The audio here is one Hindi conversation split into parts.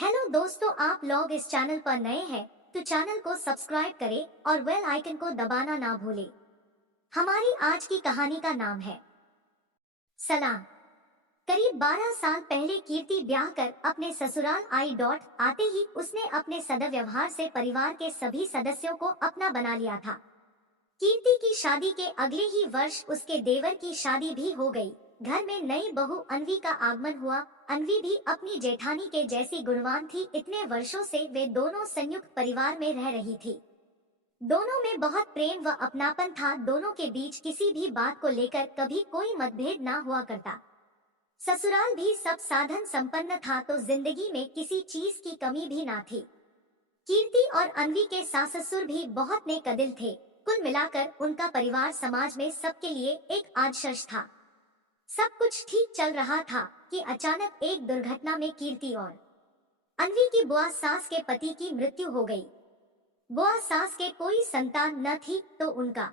हेलो दोस्तों, आप लोग इस चैनल पर नए हैं तो चैनल को सब्सक्राइब करें और बेल आइकन को दबाना ना भूलें। हमारी आज की कहानी का नाम है सलाम। करीब 12 साल पहले कीर्ति ब्याह कर अपने ससुराल आई। आते ही उसने अपने सद्व्यवहार से परिवार के सभी सदस्यों को अपना बना लिया था। कीर्ति की शादी के अगले ही वर्ष उसके देवर की शादी भी हो गई। घर में नई बहू अनवी का आगमन हुआ। अनवी भी अपनी जेठानी के जैसी गुणवान थी। इतने वर्षों से वे दोनों संयुक्त परिवार में रह रही थी। दोनों में बहुत प्रेम व अपनापन था। दोनों के बीच किसी भी बात को लेकर कभी कोई मतभेद ना हुआ करता। ससुराल भी सब साधन संपन्न था तो जिंदगी में किसी चीज की कमी भी ना थी। कीर्ति और अनवी के सास ससुर भी बहुत नेकदिल थे। कुल मिलाकर उनका परिवार समाज में सबके लिए एक आदर्श था। सब कुछ ठीक चल रहा था कि अचानक एक दुर्घटना में कीर्ति और अनवी की बुआ सास के पति की मृत्यु हो गई। बुआ सास के कोई संतान न थी तो उनका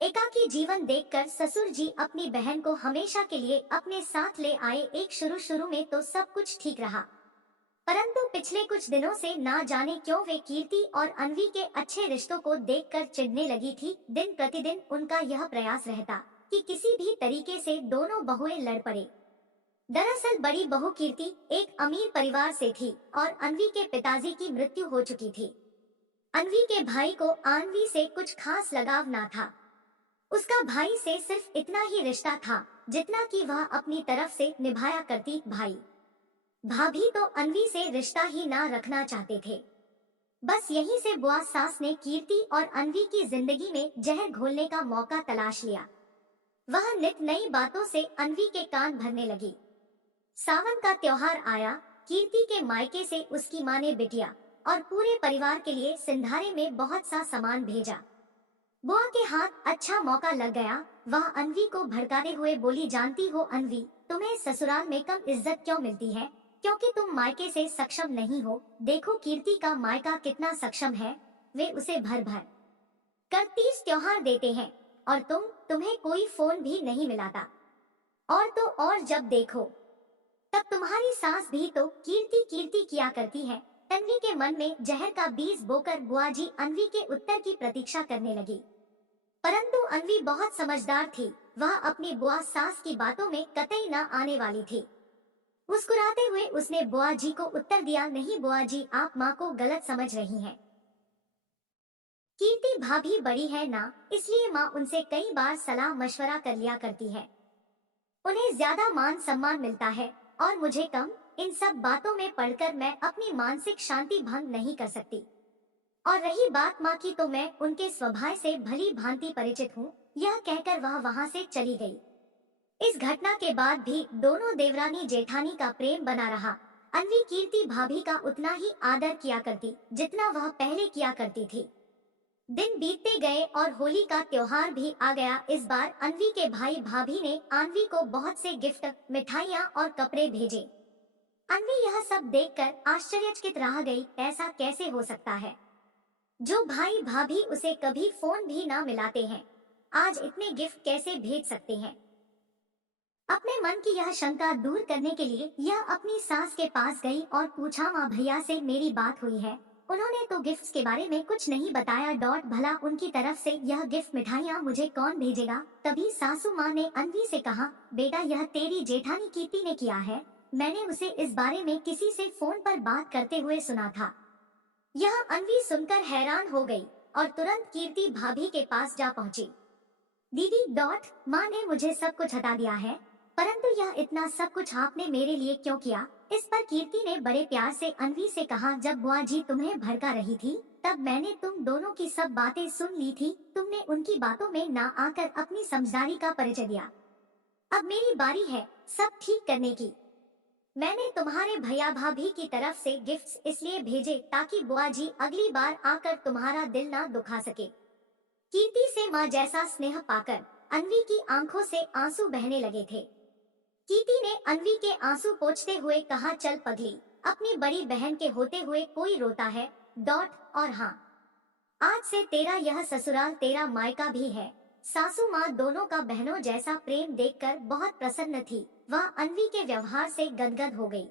एकाकी जीवन देखकर ससुर जी अपनी बहन को हमेशा के लिए अपने साथ ले आए। एक शुरू में तो सब कुछ ठीक रहा, परंतु पिछले कुछ दिनों से ना जाने क्यों वे कीर्ति और अनवी के अच्छे रिश्तों को देखकर चिढ़ने लगी थी। दिन प्रतिदिन उनका यह प्रयास रहता कि किसी भी तरीके से दोनों बहुएं लड़ पड़े। दरअसल बड़ी बहू कीर्ति एक अमीर परिवार से थी और अनवी के पिताजी की मृत्यु हो चुकी थी। अनवी के भाई को अनवी से कुछ खास लगाव ना था। उसका भाई से सिर्फ इतना ही रिश्ता था जितना कि वह अपनी तरफ से निभाया करती। भाई भाभी तो अनवी से रिश्ता ही ना रखना चाहते थे। बस यहीं से बुआ सास ने कीर्ति और अनवी की जिंदगी में जहर घोलने का मौका तलाश लिया। वह नित नई बातों से अनवी के कान भरने लगी। सावन का त्योहार आया। कीर्ति के मायके से उसकी माँ ने बिटिया और पूरे परिवार के लिए सिंधारे में बहुत सा सामान भेजा। बुआ के हाथ अच्छा मौका लग गया। वह अनवी को भड़काते हुए बोली, जानती हो अनवी, तुम्हें ससुराल में कम इज्जत क्यों मिलती है? क्योंकि तुम मायके से सक्षम नहीं हो। देखो कीर्ति का मायका कितना सक्षम है। वे उसे भर भर कर 30 त्योहार देते हैं और तुम्हें कोई फोन भी नहीं मिलाता। और तो और जब देखो तब तुम्हारी सास भी तो कीर्ति कीर्ति किया करती है। तन्वी के मन में जहर का बीज बोकर बुआ जी अनवी के उत्तर की प्रतीक्षा करने लगी, परंतु अनवी बहुत समझदार थी। वह अपनी बुआ सास की बातों में कतई न आने वाली थी। मुस्कुराते हुए उसने बुआ जी को उत्तर दिया, नहीं बुआ जी, आप माँ को गलत समझ रही हैं। कीर्ति भाभी बड़ी है ना, इसलिए माँ उनसे कई बार सलाह मशवरा कर लिया करती है। उन्हें ज्यादा मान सम्मान मिलता है और मुझे कम। इन सब बातों में पढ़कर मैं अपनी मानसिक शांति भंग नहीं कर सकती। और रही बात माँ की, तो मैं उनके स्वभाव से भली भांति परिचित हूँ। यह कहकर वह वहाँ से चली गई। इस घटना के बाद भी दोनों देवरानी जेठानी का प्रेम बना रहा। अनवी कीर्ति भाभी का उतना ही आदर किया करती जितना वह पहले किया करती थी। दिन बीतते गए और होली का त्योहार भी आ गया। इस बार अनवी के भाई भाभी ने अनवी को बहुत से गिफ्ट, मिठाइयाँ और कपड़े भेजे। अनवी यह सब देखकर आश्चर्यचकित रह गई। ऐसा कैसे हो सकता है? जो भाई भाभी उसे कभी फोन भी ना मिलाते हैं, आज इतने गिफ्ट कैसे भेज सकते हैं? अपने मन की यह शंका दूर करने के लिए यह अपनी सास के पास गई और पूछा, माँ भैया से मेरी बात हुई है? उन्होंने तो गिफ्ट्स के बारे में कुछ नहीं बताया। भला उनकी तरफ से यह गिफ्ट मिठाइयाँ मुझे कौन भेजेगा? तभी सासू माँ ने अनवी से कहा, बेटा यह तेरी जेठानी कीर्ति ने किया है। मैंने उसे इस बारे में किसी से फोन पर बात करते हुए सुना था। यह अनवी सुनकर हैरान हो गई और तुरंत कीर्ति भाभी के पास जा पहुंची। दीदी माँ ने मुझे सब कुछ हटा दिया है, परंतु यह इतना सब कुछ आपने मेरे लिए क्यों किया? इस पर कीर्ति ने बड़े प्यार से अनवी से कहा, जब बुआ जी तुम्हें भड़का रही थी तब मैंने तुम दोनों की सब बातें सुन ली थी। तुमने उनकी बातों में ना आकर अपनी समझदारी का परिचय दिया। अब मेरी बारी है सब ठीक करने की। मैंने तुम्हारे भैया भाभी की तरफ से गिफ्ट्स इसलिए भेजे ताकि बुआ जी अगली बार आकर तुम्हारा दिल ना दुखा सके। कीर्ति से माँ जैसा स्नेह पाकर अनवी की आंखों से आंसू बहने लगे थे। कीर्ति ने अनवी के आंसू पोंछते हुए कहा, चल पगली, अपनी बड़ी बहन के होते हुए कोई रोता है? और हाँ, आज से तेरा यह ससुराल तेरा मायका भी है। सासू माँ दोनों का बहनों जैसा प्रेम देखकर बहुत प्रसन्न थी। वह अनवी के व्यवहार से गदगद हो गई।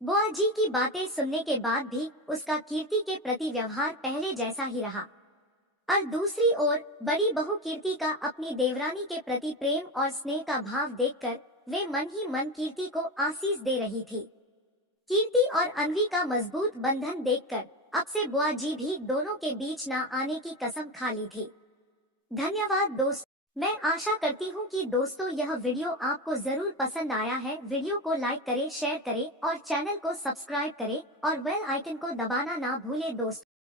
बुआ जी की बातें सुनने के बाद भी उसका कीर्ति के प्रति व्यवहार पहले जैसा ही रहा। और दूसरी ओर बड़ी बहू कीर्ति का अपनी देवरानी के प्रति प्रेम और स्नेह का भाव देखकर वे मन ही मन कीर्ति को आशीष दे रही थी। कीर्ति और अन्वी का मजबूत बंधन देखकर अब से बुआ जी भी दोनों के बीच ना आने की कसम खा ली थी। धन्यवाद दोस्त। मैं आशा करती हूँ कि दोस्तों यह वीडियो आपको जरूर पसंद आया है। वीडियो को लाइक करें, शेयर करें और चैनल को सब्सक्राइब करें और बेल आइकन को दबाना ना भूलें दोस्तों।